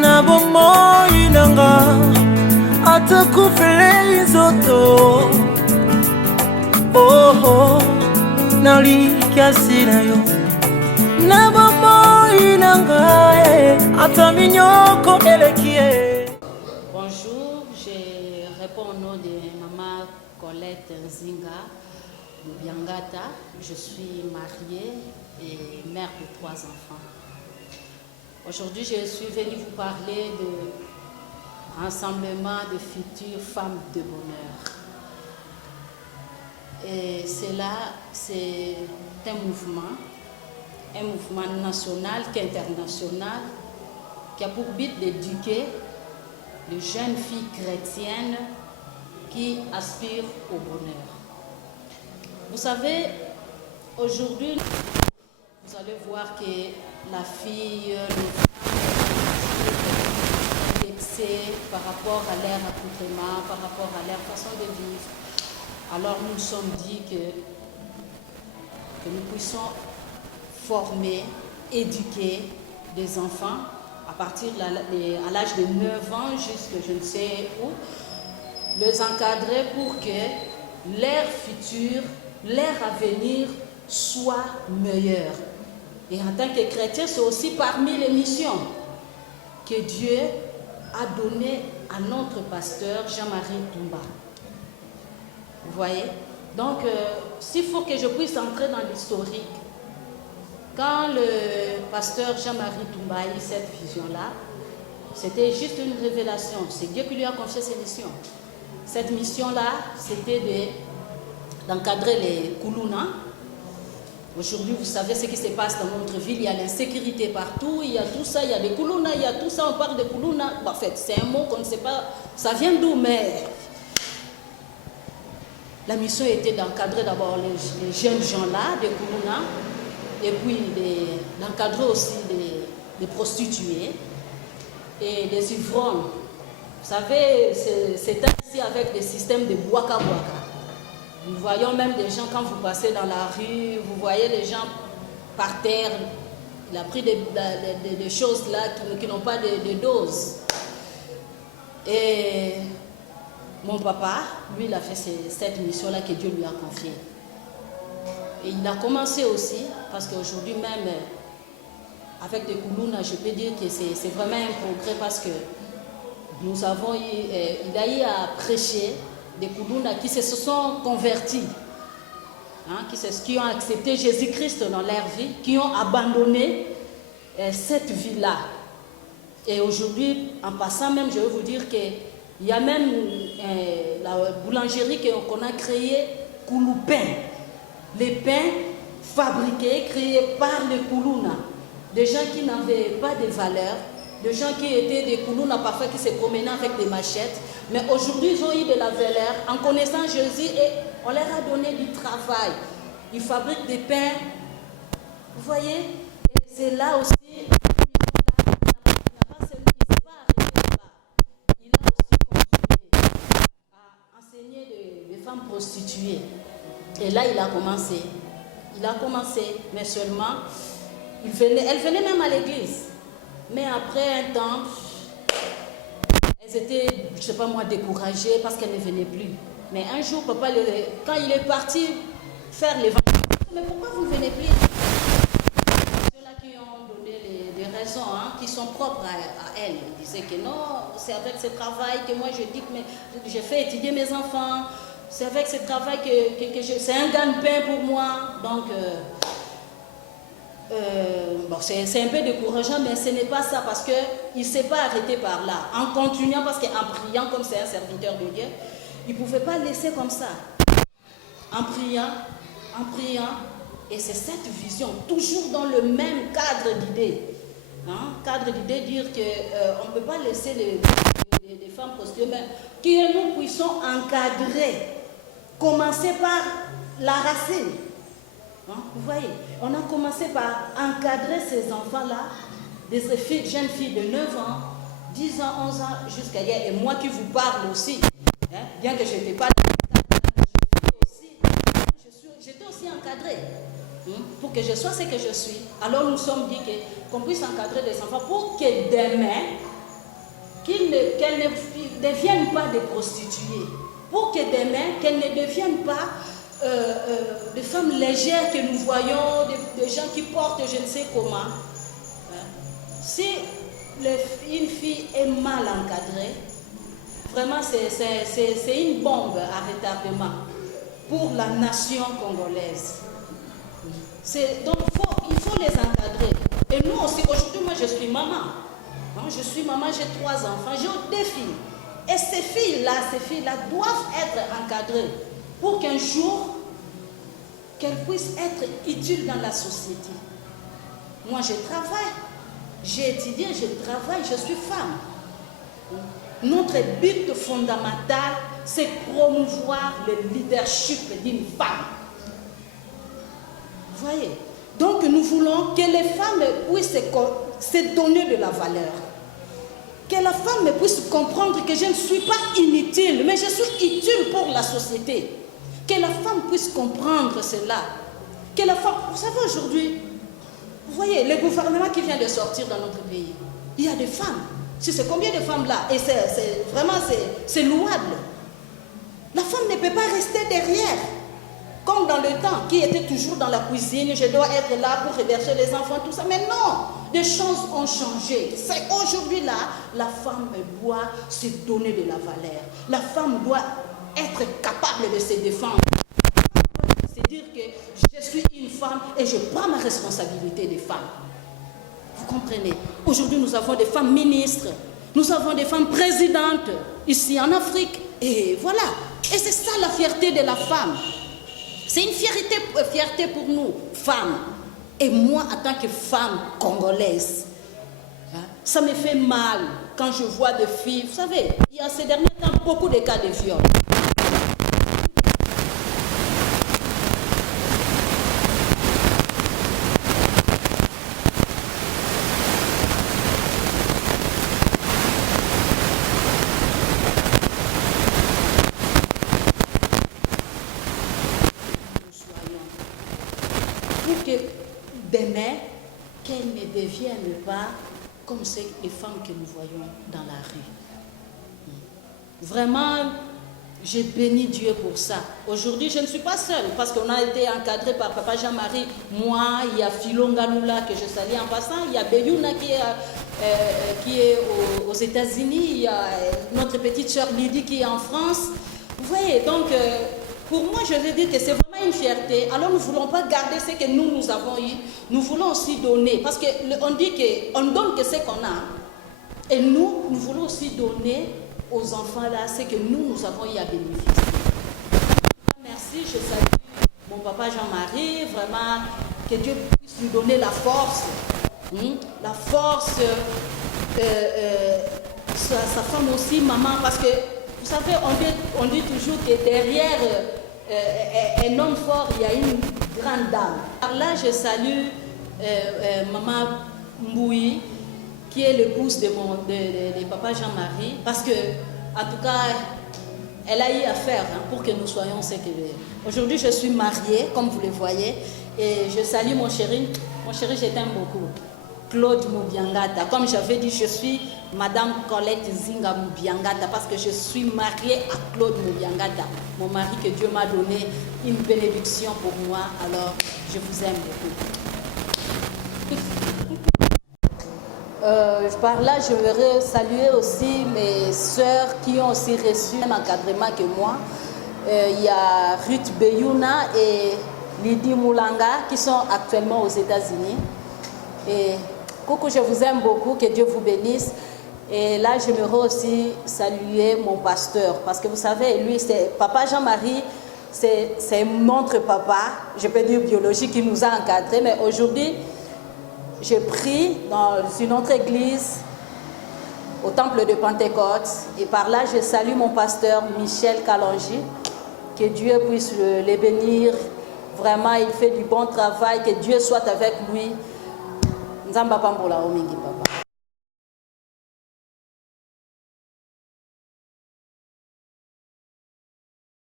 Nabomoyi nanga atakufele nzoto. Oh oh, nalikasi na yo. Nabomoyi nanga ataminyoko elekie. Bonjour, je réponds au nom de Maman Colette Nzinga de Biangata. Je suis mariée et mère de 3 enfants. Aujourd'hui, je suis venue vous parler de rassemblement de futures femmes de bonheur. Et cela, c'est un mouvement national qu'international qui a pour but d'éduquer les jeunes filles chrétiennes qui aspirent au bonheur. Vous savez, aujourd'hui, vous allez voir que la fille, les femmes, indexées par rapport à leur accoutrement, par rapport à leur façon de vivre. Alors nous nous sommes dit que nous puissions former, éduquer des enfants à partir à l'âge de 9 ans jusqu'à je ne sais où, les encadrer pour que leur futur, leur avenir soit meilleur. Et en tant que chrétien, c'est aussi parmi les missions que Dieu a données à notre pasteur Jean-Marie Toumba. Vous voyez? Donc, s'il faut que je puisse entrer dans l'historique, quand le pasteur Jean-Marie Toumba a eu cette vision-là, c'était juste une révélation. C'est Dieu qui lui a confié cette mission. Cette mission-là, c'était d'encadrer les Koulouna. Aujourd'hui, vous savez ce qui se passe dans notre ville. Il y a l'insécurité partout, il y a tout ça, il y a des Koulouna, il y a tout ça, on parle de Koulouna. En fait, c'est un mot qu'on ne sait pas, ça vient d'où, mais la mission était d'encadrer d'abord les jeunes gens-là, des Koulouna, et puis d'encadrer aussi des prostituées et des ivrognes. Vous savez, c'est ainsi avec des systèmes de boaka-boaka. Nous voyons même des gens, quand vous passez dans la rue, vous voyez les gens par terre. Il a pris des choses là qui n'ont pas de dose. Et mon papa, lui, il a fait cette mission-là que Dieu lui a confiée. Et il a commencé aussi, parce qu'aujourd'hui même, avec des Koulouna, je peux dire que c'est vraiment un progrès parce que nous avons il a eu à prêcher des Koulouna qui se sont convertis, hein, qui ont accepté Jésus-Christ dans leur vie, qui ont abandonné cette vie-là. Et aujourd'hui, en passant même, je veux vous dire qu'il y a même la boulangerie qu'on a créée, Kouloupin. Les pains fabriqués, créés par les Koulouna. Des gens qui n'avaient pas de valeur, des gens qui étaient des Koulouna parfois qui se promenaient avec des machettes. Mais aujourd'hui, ils ont eu de la valeur en connaissant Jésus et on leur a donné du travail. Ils fabriquent des pains. Vous voyez? Et c'est là aussi, il n'a pas arrêté là-bas. Il a aussi continué à enseigner des femmes prostituées. Et là, il a commencé. Il a commencé, mais seulement, elle venait même à l'église. Mais après un temps, elles étaient, je ne sais pas moi, découragées parce qu'elles ne venaient plus. Mais un jour, papa, quand il est parti faire l'évangile, mais pourquoi vous ne venez plus? Ceux-là qui ont donné des raisons, hein, qui sont propres à elles. Ils disaient que non, c'est avec ce travail que moi je dis que je fais étudier mes enfants. C'est avec ce travail que c'est un gagne-pain pour moi. Donc, bon, c'est un peu décourageant, mais ce n'est pas ça parce qu'il ne s'est pas arrêté par là. En continuant, parce qu'en priant, comme c'est un serviteur de Dieu, il ne pouvait pas laisser comme ça. En priant, et c'est cette vision, toujours dans le même cadre d'idée. Hein? Cadre d'idée, dire qu'on ne peut pas laisser les femmes prostituées, mais que nous puissions encadrer. Commencer par la racine. Hein, vous voyez, on a commencé par encadrer ces enfants-là, des jeunes filles de 9 ans, 10 ans, 11 ans, jusqu'à hier. Et moi qui vous parle aussi, hein, bien que je n'étais pas j'étais aussi encadrée. pour que je sois ce que je suis. Alors nous sommes dit qu'on puisse encadrer des enfants pour que demain, qu'elles ne deviennent pas des prostituées. Pour que demain, qu'elles ne deviennent pas des femmes légères que nous voyons, des gens qui portent je ne sais comment. Si une fille est mal encadrée, vraiment c'est une bombe à retardement pour la nation congolaise. Donc il faut les encadrer. Et nous aussi, aujourd'hui, moi je suis maman. Je suis maman, j'ai 3 enfants, j'ai 2 filles. Et ces filles-là doivent être encadrées pour qu'un jour, qu'elles puissent être utiles dans la société. Moi je travaille, j'ai étudié, je travaille, je suis femme. Notre but fondamental, c'est promouvoir le leadership d'une femme. Vous voyez? Donc nous voulons que les femmes puissent se donner de la valeur. Que la femme puisse comprendre que je ne suis pas inutile, mais je suis utile pour la société. Que la femme puisse comprendre cela. Que la femme, vous savez aujourd'hui, vous voyez, le gouvernement qui vient de sortir dans notre pays, il y a des femmes. Si c'est combien de femmes là? Et c'est vraiment louable. La femme ne peut pas rester derrière. Comme dans le temps, qui était toujours dans la cuisine, je dois être là pour héberger les enfants, tout ça. Mais non, des choses ont changé. C'est aujourd'hui là, la femme doit se donner de la valeur. La femme doit être capable de se défendre. C'est dire que je suis une femme et je prends ma responsabilité de femme. Vous comprenez? Aujourd'hui, nous avons des femmes ministres, nous avons des femmes présidentes ici en Afrique. Et voilà. Et c'est ça la fierté de la femme. C'est une fierté pour nous, femmes. Et moi, en tant que femme congolaise, ça me fait mal quand je vois des filles. Vous savez, il y a ces derniers temps beaucoup de cas de viol. Demain, qu'elles ne deviennent pas comme les femmes que nous voyons dans la rue. Vraiment, j'ai béni Dieu pour ça. Aujourd'hui, je ne suis pas seule parce qu'on a été encadré par Papa Jean-Marie. Moi, il y a Philonga Lula que je salue en passant. Il y a Beyouna qui est aux États-Unis. Il y a notre petite sœur Lydie qui est en France. Vous voyez, donc... pour moi, je veux dire que c'est vraiment une fierté. Alors, nous ne voulons pas garder ce que nous avons eu. Nous voulons aussi donner. Parce qu'on dit qu'on donne que ce qu'on a. Et nous voulons aussi donner aux enfants là ce que nous avons eu à bénéficier. Merci, je salue mon papa Jean-Marie. Vraiment, que Dieu puisse lui donner la force. La force, sa femme aussi, maman. Parce que, vous savez, on dit toujours que derrière... un homme fort, il y a une grande dame. Par là, je salue Maman Mboui, qui est l'épouse de papa Jean-Marie, parce que, en tout cas, elle a eu à faire pour que nous soyons ce que nous sommes. Aujourd'hui, je suis mariée, comme vous le voyez, et je salue mon chéri. Mon chéri, je t'aime beaucoup. Claude Moubiangata. Comme j'avais dit, je suis Madame Colette Zinga Moubiangata parce que je suis mariée à Claude Moubiangata, mon mari que Dieu m'a donné une bénédiction pour moi. Alors, je vous aime beaucoup. Par là, je voudrais saluer aussi mes sœurs qui ont aussi reçu le même encadrement que moi. Il y a Ruth Beyouna et Lydie Moulanga qui sont actuellement aux États-Unis. Et coucou, je vous aime beaucoup, que Dieu vous bénisse. Et là, j'aimerais aussi saluer mon pasteur, parce que vous savez, lui, c'est Papa Jean-Marie, c'est notre papa, je peux dire biologique, qui nous a encadrés. Mais aujourd'hui, je prie dans une autre église, au temple de Pentecôte, et par là, je salue mon pasteur Michel Kalonji, que Dieu puisse le bénir. Vraiment, il fait du bon travail, que Dieu soit avec lui. Nzamba pambola omingi papa.